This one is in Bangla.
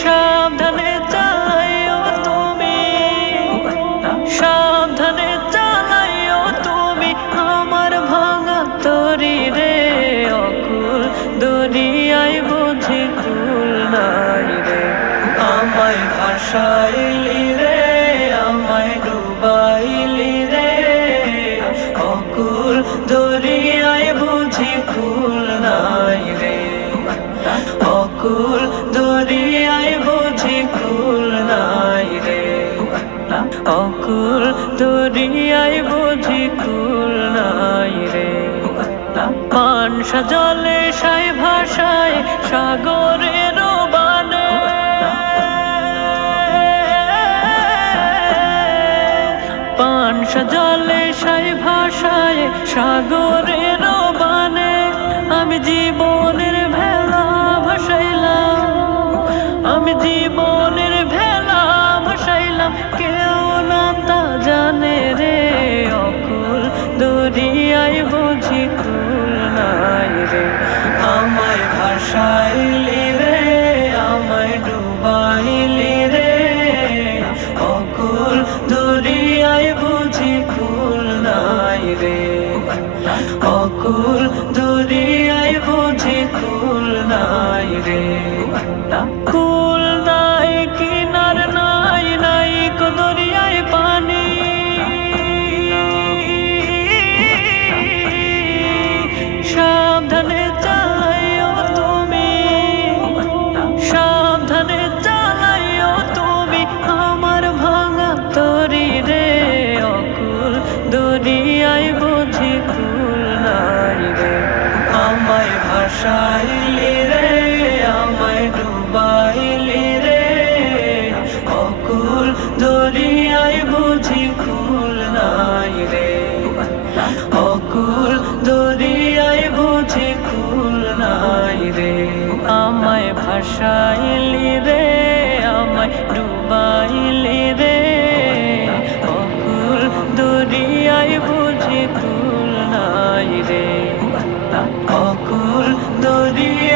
সাবধানে চালাইও তুমি, সাবধানে চালাইও তুমি আমার ভাঙা তরি রে। অকুল দরিয়ায় বুঝি কুল নাই রে। আমায় ভাসাইলি রে, আমায় ডুবাইলি রে। অকুল দরিয়ায় বুঝি কুল নাই রে। অকুল দরিয়ায় বুঝি কুল নাই রে। অকুল দরিয়ায় বুঝি কুল নাই রে। পানসা জলে সাই ভাষায় সাগরের বানে, পানসা জলে সাই ভাষায় সাগরের বানে। আমি জীবনের ভেলা ভাসাইলাম, আমি জীবনের ভেলা ভাসাইলাম, কেউ না তা জানে রে। অকুল দরিয়ায় বুঝি কুল নাই রে। আমায় ভাসাইলি রে, আমায় ডুবাইলি রে। অকুল দরিয়ায় বুঝি কুল নাই রে। অকুল দরিয়ায় বুঝি কুল নাই রে। কুল নাই কিনার নাই, নাই কো দরিয়ায় পানি। সাবধানে চালাইও তুমি, সাবধানে চালাইও তুমি আমার ভাঙা তরি রে। অকুল দরিয়ায় বুঝি কুল নাই রে। আমায় ভাসাইলি রে, আমায় ডুবাইলি রে। অকুল দরিয়ায় বুঝি কুল নাই রে। অকুল দরিয়ায় বুঝি কুল নাই রে। আমায় ভাসাইলি রে, আমায় ডুবাইলি রে। অকুল দরিয়ায় বুঝি কুল নাই রে। অকুল দরিয়ায়